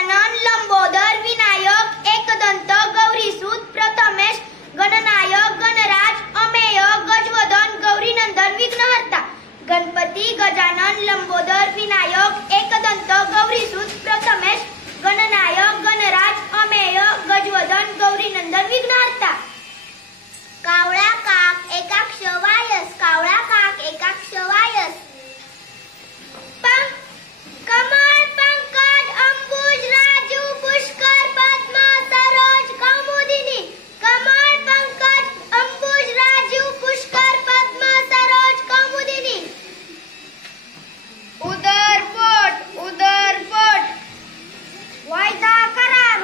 गजानन लंबोदर विनायक एकदंत गौरीसूत प्रथमेश गणनायक गणराज अमेय गजवदन गौरीनंदन विघ्नहर्ता। गणपती गजानन लंबोदर विनायक एकदंत गौरीसूत प्रथमेश गणनायक गणराज अमेय गजवदन गौरीनंदन विघ्नहर्ता। कावळा काक एकाक्ष वायस, कावळा काक एकाक्ष वायस। कमळ पंकज अंबुज राजू पुष्कर पद्म सरोज कौमुदिनी। कमळ पंकज अंबुज राजू पुष्कर पद्म सरोज कौमुदिनी। उदरपोट वायदा करार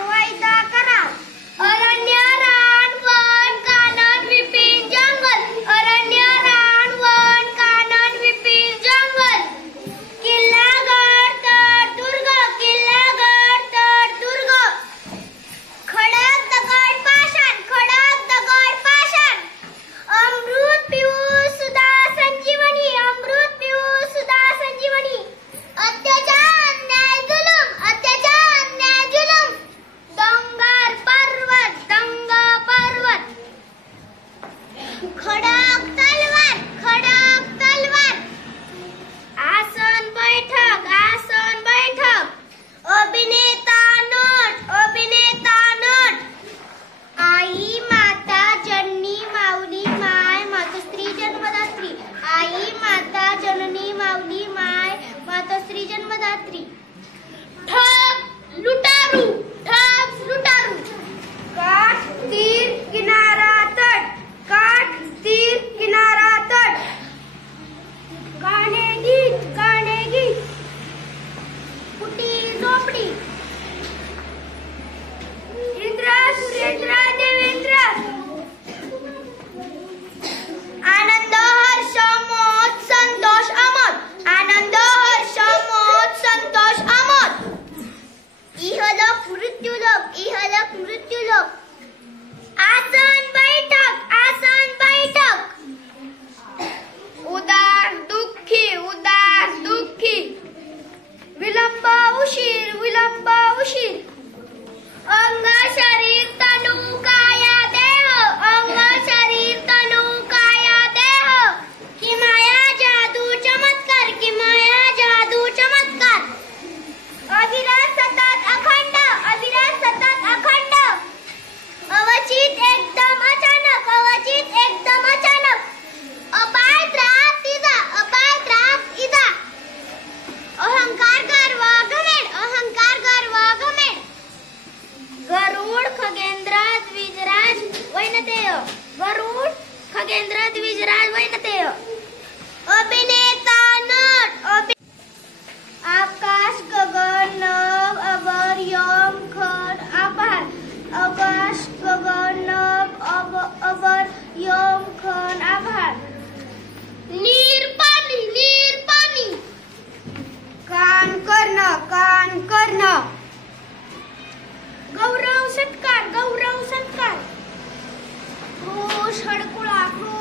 अरण्य रान वन कानन विपिन जंगल, अरण्य रान वन कानन विपिन जंगल। किल्ला गड तर दुर्ग, किल्ला गड तर दुर्ग। खडक दगड पाषाण, खडक दगड पाषाण। अमृत पिऊ सुधा संजीवनी, अमृत पिऊ सुधा संजीवनी। अत्याचार अन्याय जुलूम, अत्याचार अन्याय जुलूम। डोंगर पर्वत, डोंगर पर्वत। खडक तलवार, खडक तलवार। आसन बैठक, आसन बैठक। अभिनेता नट, अभिनेता नट। आई माता जननी माऊली माय मातोश्री जन्मदात्री। आई माता जननी माऊली माय मातोश्री जन्मदात्री। ठग लुटारू, ठग लुटारू। काठ तीर किनारा तट, काठ तीर किनारा तट। गाणे गीत, गाणे गीत। कुटीर झोपडी। इंद्र सुरेंद्र देवेंद्र। आनंद हर्ष मोद संतोष अमोद, आनंद हर्ष मोद संतोष अमोद। इहलोक मृत्यूलोक, इहलोक मृत्यूलोक। आसन बैठक, आसन बैठक। उदार दुःखी, उदार दुःखी। विलंब उशीर, विलंब उशीर। अंग शरीर तनु काया देह, अंग शरीर तनु काया देह। किमाया जादू चमत्कार, किमाया जादू चमत्कार। अविरत सतत अखंड, अविरत सतत अखंड। अवचित एकदम अचानक, अवचित एकदम अचानक। अपाय त्रास इजा, अपाय त्रास इजा। अहंकार गर्व घमेंड, अहंकार गर्व घमेंड। गरुड खगेंद्र द्विजराज वैनतेय, गरुड खगेंद्र द्विजराज वैनतेय। अभिनेता नट, आकाश गगन नभ अवर यम खड आभार। आकाश गगन नभ अवर यम खड आभार। नीर पाणी, नीर पाणी। कान कर्ण, कान कर्ण। गौरव सत्कार, गौरव सत्कार। Crochet हडकुळा, crochet